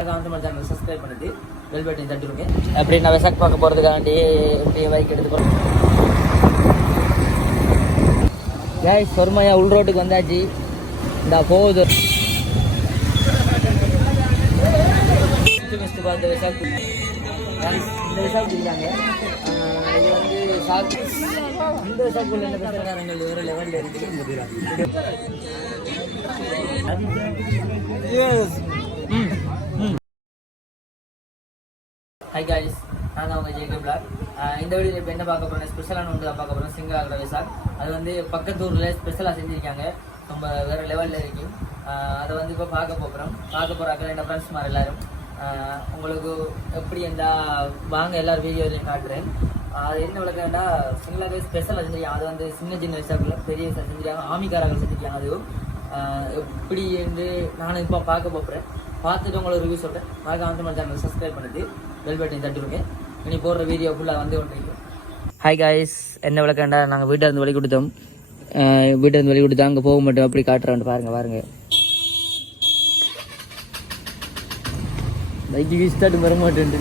Channel subscribe பண்ணிட்டு bell button தட்டிடுங்க. அப்படி நான் வெசாக் பார்க்க போகிறதுக்காண்டி இப்படி பைக் எடுத்து போகிறேன். கைஸ் சொர்மையா உள் ரோட்டுக்கு வந்தாச்சு. இந்த போகுது பார்த்த வெசாக். இந்த வெசாக் இருக்காங்க. இது வந்து சாக்கு. இந்த வெசாக்குள்ள என்ன பிரச்சனைக்காரங்கள் வேறு லெவலில் இருக்குது. ஹை காய்ஸ், நான் தான் உங்கள் ஜேகே பிளாக். இந்த வீடியோ இப்போ என்ன பார்க்க போகிறேன், ஸ்பெஷலான ஒன்று தான் பார்க்க போகிறோம். சிங்காகிற வெசாக். அது வந்து பக்கத்தூரில் ஸ்பெஷலாக செஞ்சுருக்காங்க. ரொம்ப வேறு லெவலில் இருக்கு. அதை வந்து இப்போ பார்க்க போகிறாங்க என் ஃப்ரெண்ட்ஸ் மாதிரி எல்லோரும். உங்களுக்கு எப்படி இருந்தால் வாங்க எல்லோரும் வீடியோலையும் காட்டுறேன். அது என்ன விளக்கம்னா சிங்காகிற ஸ்பெஷலாக செஞ்சுருக்காங்க. அது வந்து சின்ன வெசாக்கில் பெரிய வெசாக் செஞ்சுருக்காங்க. ஆமிக்காரர்கள் செஞ்சுருக்காங்க. அதுவும் எப்படி என்று நானும் இப்போ பார்க்க போகிறேன். பார்த்துட்டு உங்களுக்கு ரிவ்யூ சொல்கிறேன். மறக்காம சேனல் சப்ஸ்கிரைப் பண்ணிட்டு பெல் பட்டன் தட்டிடுங்க. இனி போடுற வீடியோ ஃபுல்லாக வந்து கொண்டிருக்கோம். ஹாய் காய்ஸ், என்ன விளக்கண்டா நாங்கள் வீட்டிலேருந்து வழி கொடுத்தோம். வீட்டிலேருந்து வழி கொடுத்தா அங்கே போக மாட்டோம். அப்படி காட்டுறான்னு பாருங்க. பைக்கு ஸ்டார்ட் வர மாட்டேன்.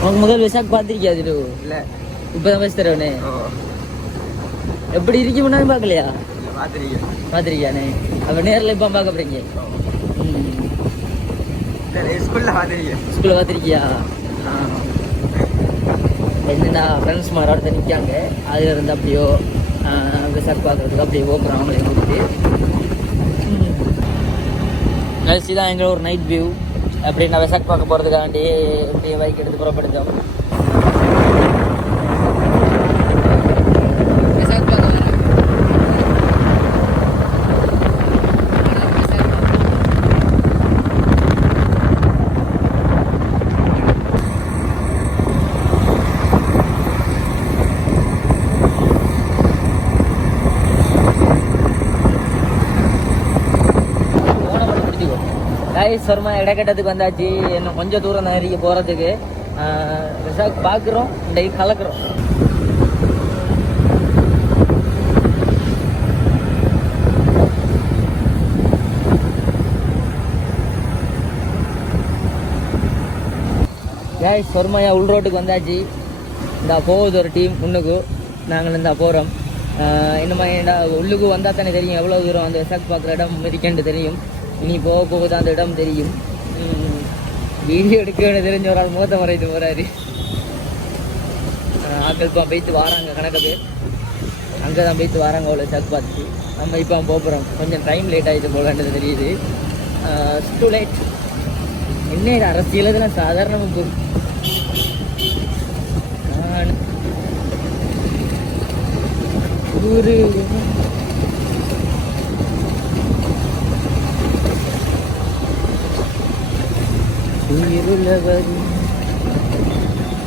அவங்க முதல் வெசாக் பார்த்துருக்கியா? அது இல்லை, இப்போதான் பேச தரவனே. எப்படி இருக்கு முன்னாடி பார்க்கலையா? பார்த்துருக்கியானே? அப்போ நேரில் இப்போ பார்க்க போறீங்க? ஸ்கூலில் பார்த்துருக்கியா? என்னென்னா ஃப்ரெண்ட்ஸ் மாதிரி ஒருத்தர் நிற்காங்க. அதில் இருந்து அப்படியோ வெசாக் பார்க்குறதுக்கு அப்படியே போக்குறோம் அவங்களே கூப்பிட்டு. தான் எங்களோட ஒரு நைட் வியூ. அப்படி நான் வெசாக் பார்க்க போகிறதுக்காண்டி இப்படி பைக் எடுத்து புறப்படுத்தோம். சொர்மா இடக்கட்டத்துக்கு வந்தாச்சு. இன்னும் கொஞ்சம் தூரம் தான் இருக்கு போகிறதுக்கு. வெசாக் பார்க்குறோம், இன்றைக்கு கலக்குறோம். கைஸ் சொர்மையா உள் ரோட்டுக்கு வந்தாச்சு. இந்த போகுது ஒரு டீம் முன்னுக்கு. நாங்கள் இந்த போகிறோம். இன்னும் உள்ளுக்கு வந்தால் தானே தெரியும் எவ்வளோ தூரம் அந்த வெசாக் பார்க்குற இடம் இருக்குன்னு தெரியும். இனி போக தான் அந்த இடம் தெரியும். வீடியோ எடுக்க தெரிஞ்ச ஒரு ஆள் முகத்தை மறைத்து போகிறாரு. ஆக்கள் இப்போ போய்த்து வராங்க, கணக்கு பேர் அங்கே தான் போய்த்து வராங்க. அவ்வளோ சக் பார்த்துட்டு நம்ம இப்போ போகிறோம். கொஞ்சம் டைம் லேட் ஆகிட்டு போகலான்றது தெரியுது. Too late. என்ன அரசியல் இதெல்லாம் சாதாரணமாக போகுது. ஒரு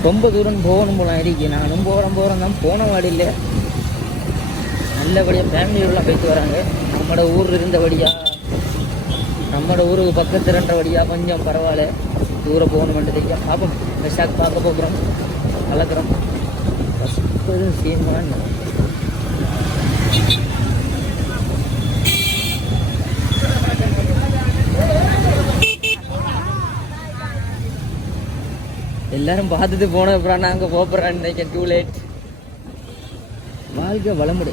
ரொம்ப தூரம் போகணும் போல இருக்கு. நானும் போகிறேன் தான் போன வாடி இல்லை. நல்லபடியாக ஃபேமிலியோடலாம் போயிட்டு வராங்க. நம்மளோட ஊர் இருந்தபடியா, நம்மளோட ஊருக்கு பக்கத்து ரெண்டபடியா கொஞ்சம் பரவாயில்ல. தூரம் போகணுமென்று தெரியும். பார்ப்போம். வெசாக் பார்க்க போகிறோம், கலக்கிறோம். ஃபஸ்ட்டு சீமான் எல்லாரும் பார்த்துட்டு போன அப்புறம் நாங்கள் போகிறான்னு நினைக்கிறேன். Too late. வாழ்க வளமுடு.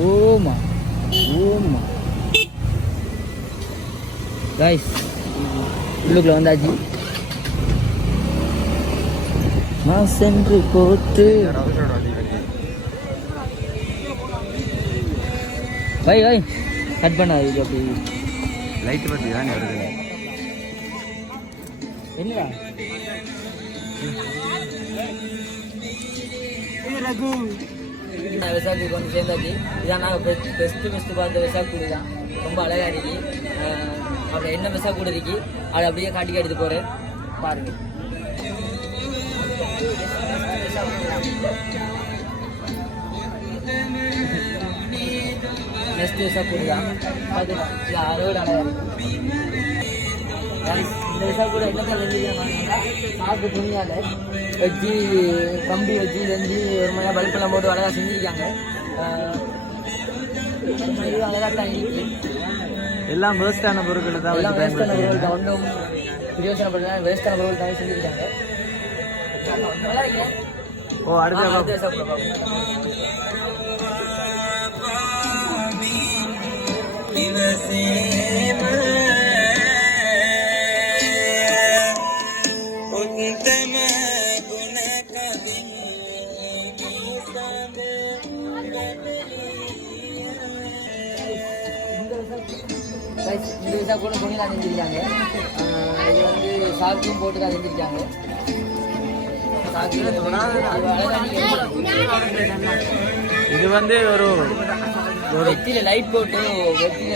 ஓமா கைஸ் உள்ளுக்குள்ள வந்தாச்சு. சென்று போட்டு வை கட் பண்ணாது. அப்படி லைட் பற்றி தான் வருது. என்னடா வெசாக்கு வந்து சேர்ந்தாச்சு. இதான் நாங்கள் பெஸ்ட்டு பார்த்த வெசாக்கு கூடி தான். ரொம்ப அழகாக இருக்கு. அப்புறம் என்ன வெசாக்கு கூட இருக்கு அதை அப்படியே காட்டி எடுத்து போகிறேன். பாருங்க. நெக்ஸ்ட் வெசாக்கு கூடி தான். அது அறுபது அழகாக இருக்கு. இந்த விசா கூட என்ன செஞ்சுருக்காங்கன்னா சாக்கு துணியால் வச்சு கம்பி வச்சு செஞ்சு ஒரு மணி பல்பெல்லாம் போட்டு அழகாக செஞ்சுருக்காங்க. அழகாக தான் இருக்கு. எல்லாம் வேஸ்டான பொருட்கள் தான் எல்லாம் வேஸ்டான பொருட்கள் தான், ஒன்றும் பிரயோசனப்பட்ட வேஸ்டான பொருட்கள் தான் செஞ்சுருக்காங்க. நல்லா இருக்கு. ஓ அடுத்த இந்த விசா கூட துணியெல்லாம் செஞ்சுருக்காங்க. இது வந்து சாக்கும் போட்டு தான் செஞ்சுருக்காங்க. இது வந்து ஒரு வெற்றில லைட் போட்டு வெற்றில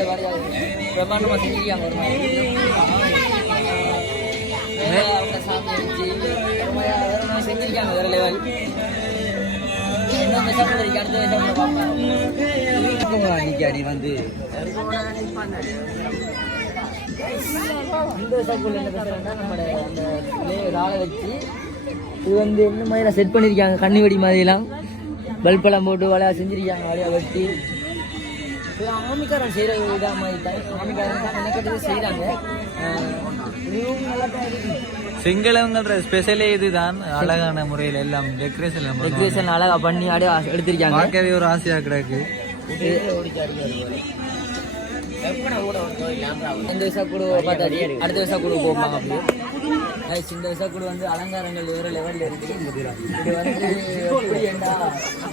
பிரமாண்டமாக செஞ்சுருக்காங்க. ஒரு மாதிரி அவங்க சாமி வச்சு வேற மாதிரி செஞ்சுருக்காங்க. வேற லெவல். இன்னும் விசா கூட இருக்கு. அடுத்த விசா கூட பார்ப்பேன். அன்னைக்கு அடி வந்து இந்த விசாக்குள்ள என்ன பேசுறேன்னா நம்மளோட அந்த ஆளை வச்சு இது வந்து என்ன மாதிரி செட் பண்ணியிருக்காங்க. கண்ணி வெடி மாதிரிலாம் பல்பெல்லாம் போட்டு வலையாக செஞ்சுருக்காங்க. வலையாக வெட்டி ஆமிக்காரன் செய்கிற இதாக மாதிரி தான். ஆமிக்காரன் தான் நினைக்கிறது செய்கிறாங்க. இதுவும் நல்லா தான் இருக்கு. சிங்களவங்கள ஸ்பெஷலே இதுதான். அழகான முறையில் எல்லாம் டெக்கரேஷன் அழகாக பண்ணி அப்படியே எடுத்திருக்காங்க. பார்க்கவே ஒரு ஆசையாக கிடக்கு. இந்த விசா கூட பார்த்தாச்சு. அடுத்த விசா கூட போவாங்க. அப்படி இந்த விசா கூட வந்து அலங்காரங்கள் வேற லெவலில் இருக்கு. இது வந்து எப்படி ஏண்டா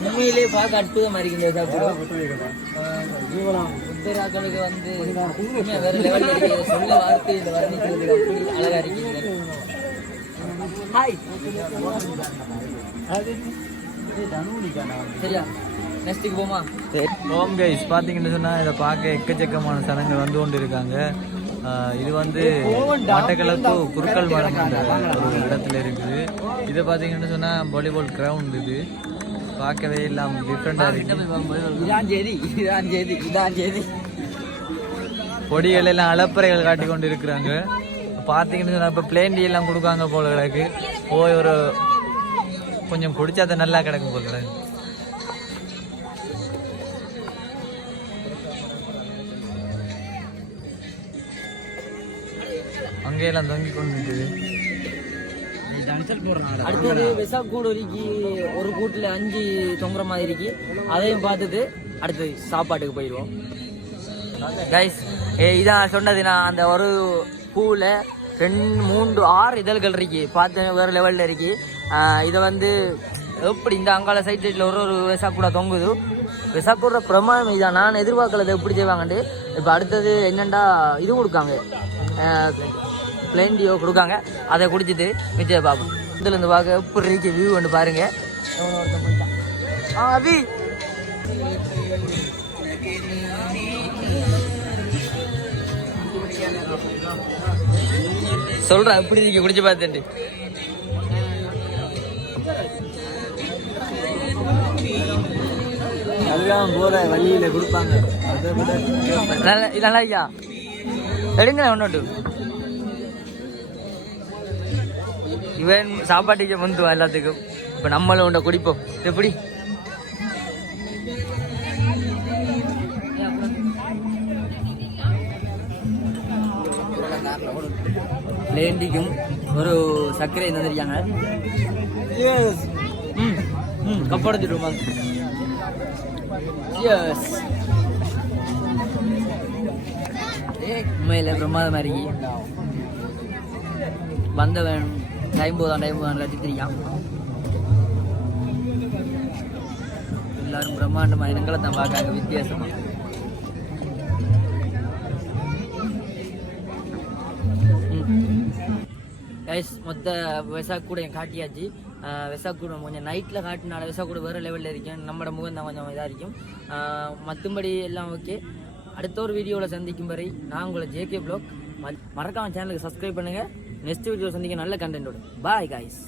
உண்மையிலே பார்க்க அற்புதமாக இருக்கு. இந்த விசா கூட புத்தராக்களுக்கு வந்து வேற லெவலில் இருக்கு. சொல்ல வார்த்தை இந்த வர்ணிக்கிறது அப்படி அழகா இருக்கீங்க. சரியா நெக்ஸ்ட்டுக்கு போமா? ஹோம் கைஸ் பார்த்தீங்கன்னு சொன்னால் இதை பார்க்க எக்கச்சக்கமான சனங்கள் வந்து கொண்டு இருக்காங்க. இது வந்து மட்டக்களப்பு குறுக்கல் மரம் ஒரு இடத்துல இருக்குது. இதை பார்த்தீங்கன்னு சொன்னால் வாலிபால் கிரவுண்ட். இது பார்க்கவே எல்லாம் டிஃப்ரெண்டாக இருக்கு. கொடிகள் எல்லாம் அலப்பறைகள் காட்டி கொண்டு இருக்கிறாங்க. பார்த்தீங்கன்னு சொன்னால் இப்போ பிளேண்டி எல்லாம் கொடுக்காங்க போல கிடக்கு. போய் ஒரு கொஞ்சம் குடிச்சா அதை நல்லா கிடக்கும் போல கிடக்கு. அங்கேயெல்லாம் தொங்கி கொண்டு இருக்குது. அடுத்தது விசா கூடு இருக்கு. ஒரு கூட்டில் 5 தொங்குற மாதிரி இருக்கு. அதையும் பார்த்துட்டு அடுத்தது சாப்பாட்டுக்கு போயிடுவோம். கைஸ் இதான் சொன்னது. நான் அந்த ஒரு பூவில் 2, 3, 6 இதழ்கள் இருக்கு. பார்த்து வேறு லெவலில் இருக்கு. இதை வந்து எப்படி இந்த அங்கால சைட்டில் ஒரு விசா கூட தொங்குது. விசா கூட பிரமாணம் இதான். நான் எதிர்பார்க்கல எப்படி செய்வாங்கன்ட்டு. இப்போ அடுத்தது என்னென்னா இது கொடுக்காங்க, பிளேண்டியோ கொடுக்காங்க. அதை குடிச்சிட்டு மிச்சம் பார்ப்போம். இதுலேருந்து பார்க்க எப்படி இருக்கு வியூ வந்து பாருங்க. அவி சொல்றேன் எப்படி இருக்கு குடிச்சு பார்த்துட்டு. எல்லாம் போற வழியில கொடுப்பாங்க. நல்லா ஐயா எடுங்க ஒன்னோட்டு. இவன் சாப்பாட்டுக்கு வந்துவான் எல்லாத்துக்கும். இப்போ நம்மளும் உண்டை குடிப்போம். எப்படி லேண்டிக்கும் ஒரு சர்க்கரை தந்திருக்காங்க. கப்படைச்சிடுமா? உண்மையில் பிரமாதமாக இருக்கு. வந்தவன் டைம் போதான் கட்டித்திருக்கான். எல்லாரும் பிரம்மாண்டமாக இடங்களை தான் பார்க்காங்க வித்தியாசமா. கைஸ் மொத்த விவசாய கூட காட்டியாச்சு. விவசாய கூட கொஞ்சம் நைட்டில் காட்டினால விவசாய கூட வேறு லெவலில் இருக்கும். நம்மளோட முகம் தான் கொஞ்சம் இதாக இருக்கும். மற்றபடி எல்லாம் ஓகே. அடுத்த ஒரு வீடியோவில் சந்திக்கும் வரை நான் உங்களை JK Vlog. மறக்காம சேனலுக்கு சப்ஸ்கிரைப் பண்ணுங்கள். நெக்ஸ்ட் வீடியோ சந்திக்க நல்ல கண்டென்ட்டோட. Bye guys.